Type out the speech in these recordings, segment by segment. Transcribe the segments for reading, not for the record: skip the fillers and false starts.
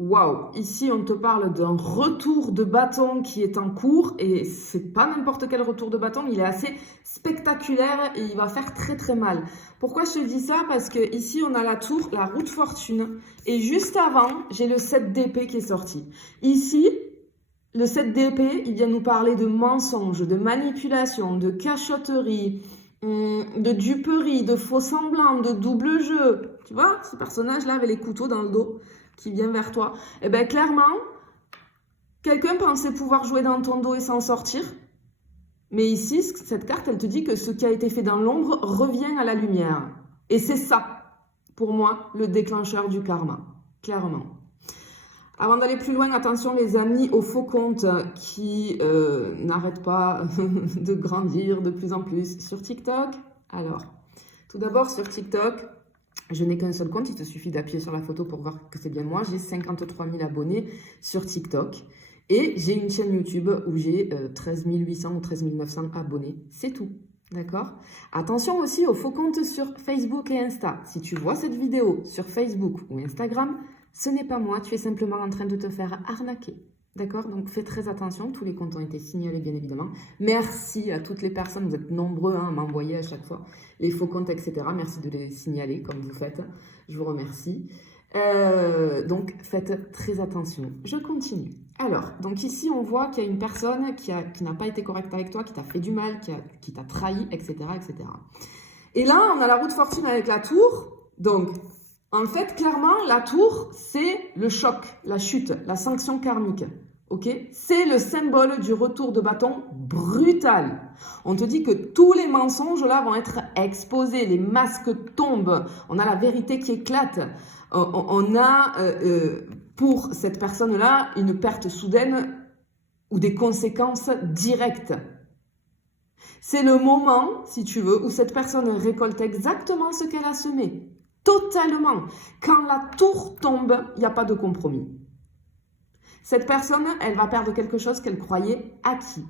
Waouh, ici on te parle d'un retour de bâton qui est en cours et c'est pas n'importe quel retour de bâton, il est assez spectaculaire et il va faire très très mal. Pourquoi je te dis ça? Parce que ici on a la tour, la roue de fortune et juste avant j'ai le 7 d'épée qui est sorti. Ici, le 7 d'épée, il vient nous parler de mensonges, de manipulation, de cachotterie, de duperie, de faux semblants, de double jeu. Tu vois, ce personnage-là avec les couteaux dans le dos qui vient vers toi. Eh bien, clairement, quelqu'un pensait pouvoir jouer dans ton dos et s'en sortir. Mais ici, cette carte, elle te dit que ce qui a été fait dans l'ombre revient à la lumière. Et c'est ça, pour moi, le déclencheur du karma. Clairement. Avant d'aller plus loin, attention les amis aux faux comptes qui n'arrêtent pas de grandir de plus en plus sur TikTok. Alors, tout d'abord sur TikTok, je n'ai qu'un seul compte, il te suffit d'appuyer sur la photo pour voir que c'est bien moi. J'ai 53 000 abonnés sur TikTok et j'ai une chaîne YouTube où j'ai 13 800 ou 13 900 abonnés. C'est tout, d'accord? Attention aussi aux faux comptes sur Facebook et Insta. Si tu vois cette vidéo sur Facebook ou Instagram, ce n'est pas moi, tu es simplement en train de te faire arnaquer. D'accord? Donc fais très attention, tous les comptes ont été signalés bien évidemment. Merci à toutes les personnes, vous êtes nombreux à m'envoyer à chaque fois les faux comptes, etc. Merci de les signaler comme vous faites, je vous remercie. Donc faites très attention. Je continue. Alors, donc ici on voit qu'il y a une personne qui n'a pas été correcte avec toi, qui t'a fait du mal, qui t'a trahi, etc., etc. Et là, on a la roue de fortune avec la tour. Donc, en fait, clairement, la tour, c'est le choc, la chute, la sanction karmique. Ok? C'est le symbole du retour de bâton brutal. On te dit que tous les mensonges là vont être exposés, les masques tombent, on a la vérité qui éclate. On a pour cette personne-là une perte soudaine ou des conséquences directes. C'est le moment, si tu veux, où cette personne récolte exactement ce qu'elle a semé. Totalement. Quand la tour tombe, il n'y a pas de compromis. Cette personne, elle va perdre quelque chose qu'elle croyait acquis.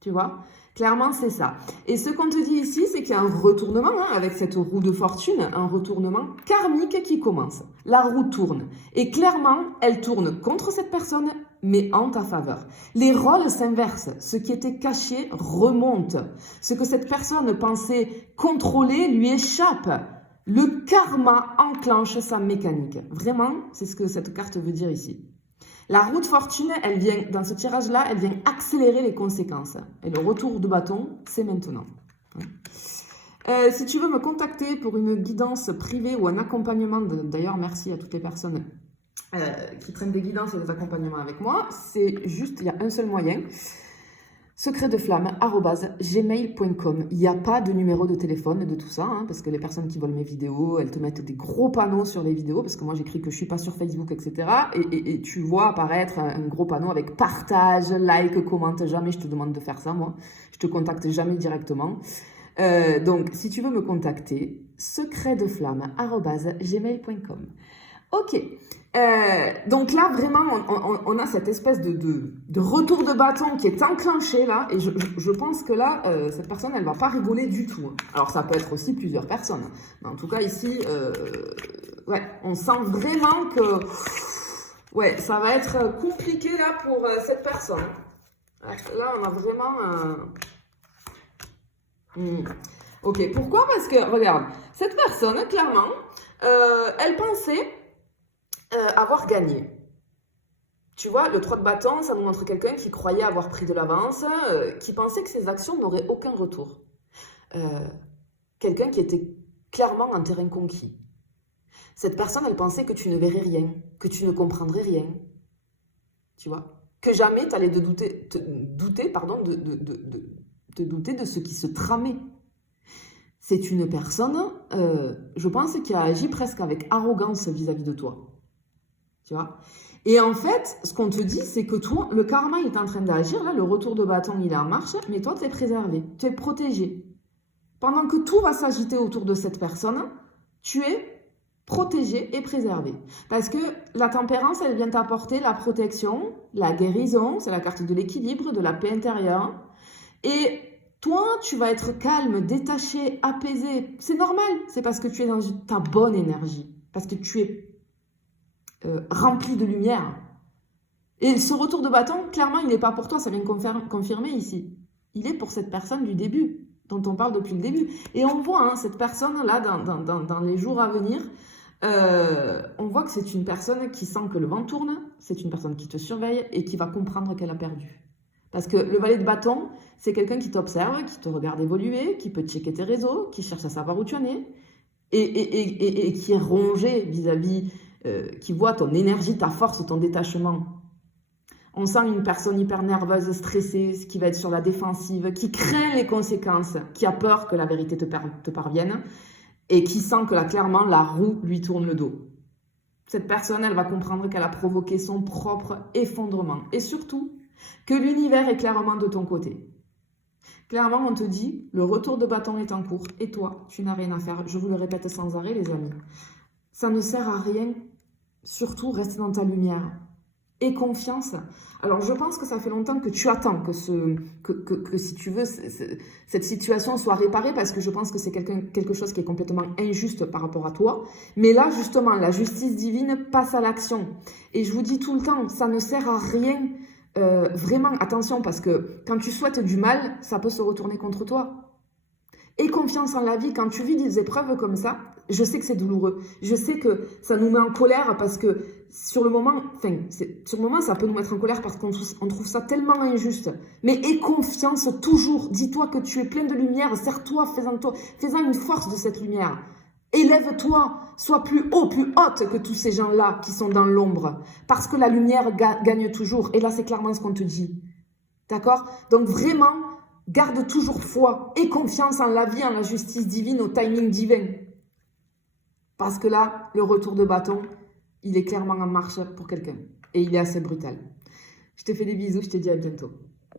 Tu vois? Clairement, c'est ça. Et ce qu'on te dit ici, c'est qu'il y a un retournement, avec cette roue de fortune, un retournement karmique qui commence. La roue tourne. Et clairement, elle tourne contre cette personne, mais en ta faveur. Les rôles s'inversent. Ce qui était caché remonte. Ce que cette personne pensait contrôler lui échappe. Le karma enclenche sa mécanique. Vraiment, c'est ce que cette carte veut dire ici. La roue de fortune, elle vient, dans ce tirage-là, elle vient accélérer les conséquences. Et le retour de bâton, c'est maintenant. Si tu veux me contacter pour une guidance privée ou un accompagnement, d'ailleurs, merci à toutes les personnes qui prennent des guidances et des accompagnements avec moi, c'est juste, il y a un seul moyen. secretdeflamme@gmail.com. Il n'y a pas de numéro de téléphone de tout ça, parce que les personnes qui volent mes vidéos, elles te mettent des gros panneaux sur les vidéos, parce que moi j'écris que je suis pas sur Facebook, etc. Et tu vois apparaître un gros panneau avec partage, like, commente. Jamais je te demande de faire ça, moi. Je te contacte jamais directement. Donc, si tu veux me contacter, secretdeflamme@gmail.com. Ok. Donc là, vraiment, on a cette espèce de retour de bâton qui est enclenché là. Et je pense que là, cette personne, elle va pas rigoler du tout. Alors, ça peut être aussi plusieurs personnes. Mais en tout cas, ici, ouais, on sent vraiment que ouais, ça va être compliqué là pour cette personne. Là, on a vraiment... Ok, pourquoi? Parce que, regarde, cette personne, clairement, elle pensait avoir gagné. Tu vois, le 3 de bâton, ça nous montre quelqu'un qui croyait avoir pris de l'avance, qui pensait que ses actions n'auraient aucun retour. Quelqu'un qui était clairement en terrain conquis. Cette personne, elle pensait que tu ne verrais rien, que tu ne comprendrais rien. Tu vois? Que jamais tu allais te douter de ce qui se tramait. C'est une personne, je pense, qui a agi presque avec arrogance vis-à-vis de toi. Tu vois? Et en fait, ce qu'on te dit, c'est que toi, le karma, il est en train d'agir. Là, le retour de bâton, il est en marche. Mais toi, tu es préservé. Tu es protégé. Pendant que tout va s'agiter autour de cette personne, tu es protégé et préservé. Parce que la tempérance, elle vient t'apporter la protection, la guérison. C'est la carte de l'équilibre, de la paix intérieure. Et toi, tu vas être calme, détaché, apaisé. C'est normal. C'est parce que tu es dans ta bonne énergie. Parce que tu es rempli de lumière. Et ce retour de bâton, clairement, il n'est pas pour toi, ça vient confirmer ici. Il est pour cette personne du début, dont on parle depuis le début. Et on voit cette personne-là, dans les jours à venir, on voit que c'est une personne qui sent que le vent tourne, c'est une personne qui te surveille et qui va comprendre qu'elle a perdu. Parce que le valet de bâton, c'est quelqu'un qui t'observe, qui te regarde évoluer, qui peut checker tes réseaux, qui cherche à savoir où tu en es, et qui est rongé vis-à-vis, qui voit ton énergie, ta force, ton détachement. On sent une personne hyper nerveuse, stressée, qui va être sur la défensive, qui craint les conséquences, qui a peur que la vérité te parvienne, et qui sent que là, clairement, la roue lui tourne le dos. Cette personne, elle va comprendre qu'elle a provoqué son propre effondrement. Et surtout, que l'univers est clairement de ton côté. Clairement, on te dit, le retour de bâton est en cours. Et toi, tu n'as rien à faire. Je vous le répète sans arrêt, les amis. Ça ne sert à rien. Surtout, reste dans ta lumière. Et confiance. Alors, je pense que ça fait longtemps que tu attends que si tu veux, cette situation soit réparée, parce que je pense que c'est quelque chose qui est complètement injuste par rapport à toi. Mais là, justement, la justice divine passe à l'action. Et je vous dis tout le temps, ça ne sert à rien. Vraiment, attention, parce que quand tu souhaites du mal, ça peut se retourner contre toi. Et confiance en la vie, quand tu vis des épreuves comme ça, je sais que c'est douloureux. Je sais que ça nous met en colère parce que sur le moment, ça peut nous mettre en colère parce qu'on trouve ça tellement injuste. Mais aie confiance toujours. Dis-toi que tu es plein de lumière. Serre-toi, fais-en une force de cette lumière. Élève-toi, sois plus haut, plus haute que tous ces gens-là qui sont dans l'ombre. Parce que la lumière gagne toujours. Et là, c'est clairement ce qu'on te dit. D'accord? Donc vraiment, garde toujours foi et confiance en la vie, en la justice divine, au timing divin. Parce que là, le retour de bâton, il est clairement en marche pour quelqu'un. Et il est assez brutal. Je te fais des bisous, je te dis à bientôt.